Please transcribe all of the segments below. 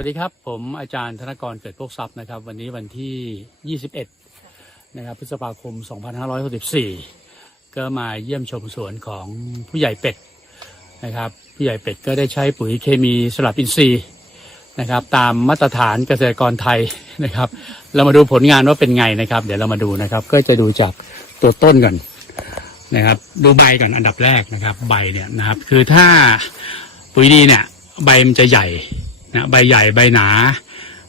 วัสดีครับ ผมอาจารย์ธนกรเกิดโภคทรัพย์นะครับ วันนี้วันที่ 21 นะครับพฤษภาคม 2564 ก็มาเยี่ยมชมสวนของผู้ใหญ่เป็ดนะครับผู้ใหญ่เป็ดก็ได้ใช้ปุ๋ยเคมีสลับอินทรีย์นะครับ ตามมาตรฐานเกษตรกรไทยนะครับ เรามาดูผลงานว่าเป็นไงนะครับ เดี๋ยวเรามาดูนะครับ ก็จะดูจากตัวต้นก่อนนะครับ ดูใบก่อนอันดับแรกนะครับ ใบเนี่ยนะครับ คือถ้าปุ๋ยดีเนี่ย ใบมันจะใหญ่ นะใบใหญ่ใบหนา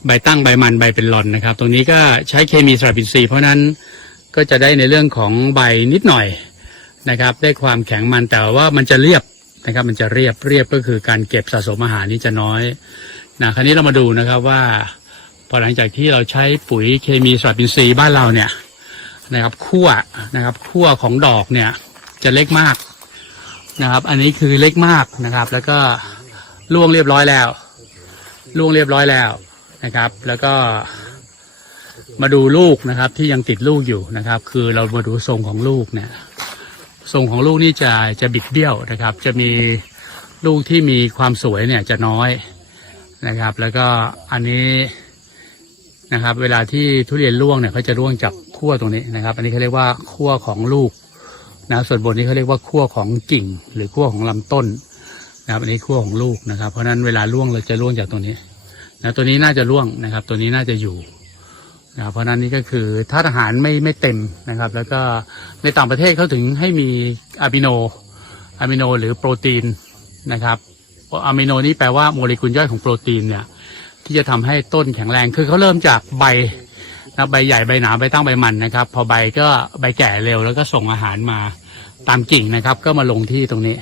ใบตั้งใบมันใบเป็นหลอนนะครับ ตรงนี้ก็ใช้เคมีสลับอินทรีย์เพราะนั้นก็จะได้ในเรื่องของใบนิดหน่อยนะครับ ได้ความแข็งมันแต่ว่ามันจะเรียบนะครับ มันจะเรียบเรียบก็คือการเก็บสะสมอาหารนี่จะน้อยนะคราวนี้เรามาดูนะครับว่า พอหลังจากที่เราใช้ปุ๋ยเคมีสลับอินทรีย์บ้านเราเนี่ยนะครับขั้วนะครับขั้วของดอกเนี่ยจะเล็กมากนะครับ อันนี้คือเล็กมากนะครับ แล้วก็ล่วงเรียบร้อยแล้ว ล่วงเรียบร้อยแล้วนะครับ แล้วก็มาดูลูกนะครับ ที่ยังติดลูกอยู่นะครับ คือเรามาดูทรงของลูกเนี่ยทรงของลูกนี่จะจะบิดเบี้ยวนะครับ จะมีลูกที่มีความสวยเนี่ยจะน้อยนะครับ แล้วก็อันนี้นะครับ เวลาที่ทุเรียนร่วงเนี่ยเขาจะร่วงจากขั้วตรงนี้นะครับ อันนี้เขาเรียกว่าขั้วของลูกนะส่วนบนนี้เขาเรียกว่าขั้วของกิ่ง หรือขั้วของลำต้น นะครับอันนี้ขั้วของลูกนะครับ เพราะฉะนั้นเวลาร่วงเราจะร่วงจากตัวนี้นะตัวนี้น่าจะร่วงนะครับ ตัวนี้น่าจะอยู่นะเพราะฉะนั้นนี่ก็คือธาตุอาหารไม่ไม่เต็มนะครับ แล้วก็ในต่างประเทศเขาถึงให้มีอะมิโนอะมิโนหรือโปรตีนนะครับอะมิโนนี่แปลว่าโมเลกุลย่อยของโปรตีนเนี่ยที่จะทำให้ต้นแข็งแรงคือเขาเริ่มจากใบนะใบใหญ่ใบหนาใบตั้งใบมันนะครับ พอใบก็ใบแก่เร็วแล้วก็ส่งอาหารมาตามกิ่งนะครับ ก็มาลงที่ตรงนี้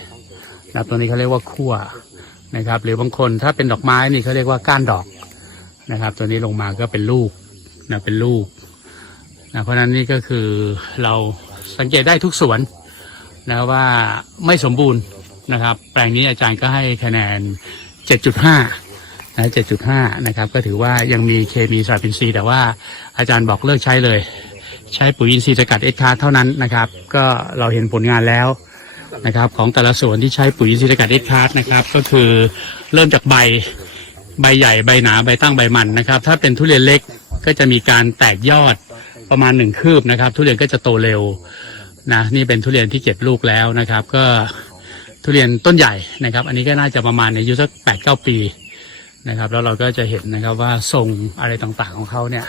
นะตรงนี้เขาเรียกว่าขั้วนะครับ หรือบางคนถ้าเป็นดอกไม้นี่เขาเรียกว่าก้านดอกนะครับ ตัวนี้ลงมาก็เป็นลูกนะเป็นลูกนะเพราะฉะนั้นนี่ก็คือเราสังเกตได้ทุกสวนนะว่าไม่สมบูรณ์นะครับ แปลงนี้อาจารย์ก็ให้คะแนน 7.5นะ7.5 นะครับ ก็ถือว่ายังมีเคมีสารพินซีแต่ว่าอาจารย์บอกเลิกใช้เลย ใช้ปุ๋ยอินทรีย์สกัดเอสคาร์เท่านั้นนะครับ ก็เราเห็นผลงานแล้ว นะครับของแต่ละส่วนที่ใช้ปุ๋ยอินทรีย์สกัดเอสคาร์นะครับก็คือเริ่มจากใบใบใหญ่ใบหนาใบตั้งใบมันนะครับถ้าเป็นทุเรียนเล็กก็จะมีการแตกยอดประมาณหนึ่งคืบนะครับ ทุเรียนก็จะโตเร็วนะนี่เป็นทุเรียนที่เก็บลูกแล้วนะครับ ก็ทุเรียนต้นใหญ่นะครับ อันนี้ก็น่าจะประมาณอายุสักแปดเก้าปีนะครับ แล้วเราก็จะเห็นนะครับว่าทรงอะไรต่างๆของเขาเนี่ย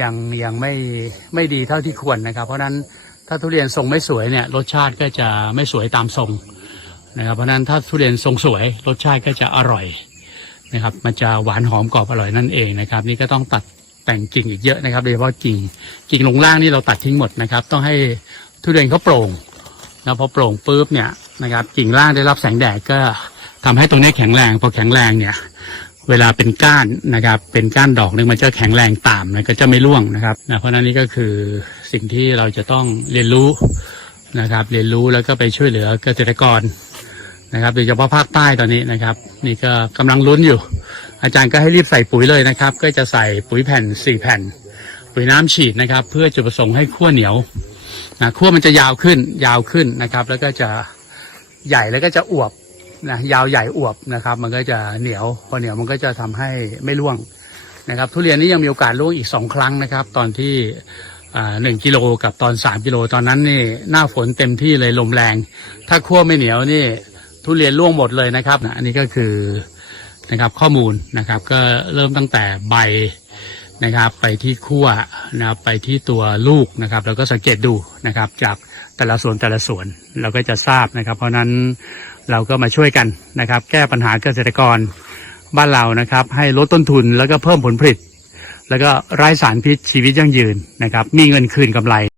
ยังยังไม่ไม่ดีเท่าที่ควรนะครับ เพราะฉะนั้น ถ้าทุเรียนทรงไม่สวยเนี่ยรสชาติก็จะไม่สวยตามทรงนะครับเพราะนั้นถ้าทุเรียนทรงสวย รสชาติก็จะอร่อยนะครับ มันจะหวานหอมกรอบอร่อยนั่นเองนะครับ นี่ก็ต้องตัดแต่งกิ่งอีกเยอะนะครับโดยเฉพาะกิ่งกิ่งลงล่างนี่เราตัดทิ้งหมดนะครับ ต้องให้ทุเรียนเขาโปร่งนะพอโปร่งปุ๊บเนี่ยนะครับกิ่งล่างได้รับแสงแดดก็ทำให้ตรงนี้แข็งแรงพอแข็งแรงเนี่ย เวลาเป็นก้านนะครับ เป็นก้านดอกเนี่ยมันจะแข็งแรงตามนะก็จะไม่ร่วงนะครับนะเพราะนั้นนี่ก็คือสิ่งที่เราจะต้องเรียนรู้นะครับ เรียนรู้แล้วก็ไปช่วยเหลือเกษตรกรนะครับโดยเฉพาะภาคใต้ตอนนี้นะครับ นี่ก็กำลังลุ้นอยู่ อาจารย์ก็ให้รีบใส่ปุ๋ยเลยนะครับ ก็จะใส่ปุ๋ยแผ่นสี่แผ่น ปุ๋ยน้ำฉีดนะครับ เพื่อจุดประสงค์ให้ขั้วเหนียวนะขั้วมันจะยาวขึ้นยาวขึ้นนะครับ แล้วก็จะใหญ่แล้วก็จะอวบ นะยาวใหญ่อวบนะครับ มันก็จะเหนียวพอเหนียวมันก็จะทำให้ไม่ร่วงนะครับ ทุเรียนนี้ยังมีโอกาสร่วงอีกสองครั้งนะครับ ตอนที่หนึ่งกิโลกับตอนสามกิโลตอนนั้นนี่หน้าฝนเต็มที่เลยลมแรง ถ้าขั้วไม่เหนียวนี่ทุเรียนร่วงหมดเลยนะครับนะอันนี้ก็คือนะครับข้อมูลนะครับ ก็เริ่มตั้งแต่ใบ นะครับ ไปที่ขั้วนะครับไปที่ตัวลูกนะครับ แล้วก็สังเกตดูนะครับจากแต่ละส่วนแต่ละส่วนเราก็จะทราบนะครับ เพราะฉะนั้นเราก็มาช่วยกันนะครับ แก้ปัญหาเกษตรกรบ้านเรานะครับ ให้ลดต้นทุนแล้วก็เพิ่มผลผลิต แล้วก็ไร้สารพิษชีวิตยั่งยืนนะครับ มีเงินคืนกำไร